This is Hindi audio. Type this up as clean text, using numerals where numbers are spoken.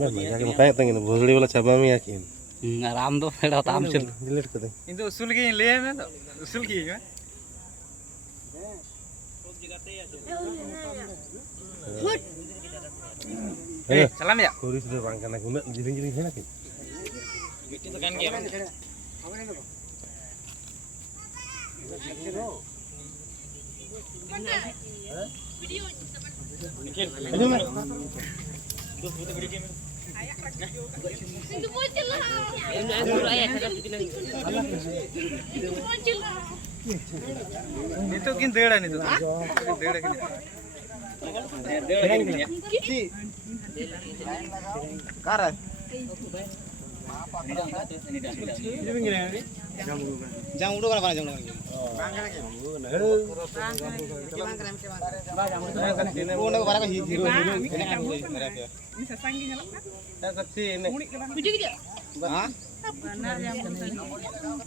जाके बताए तंगे ना भोसड़ी वाला छापा में आके आराम दो फेड़ा ताम चल डिलीट कर दे इन तो उसूल की ले में तो उसूल की है चला मिया कोरिस दे बांग करना घूमे जिलिंग है ना कि बेटी तो कान गया video itu kin deda nih tuh deda kin kara jam udah mana jam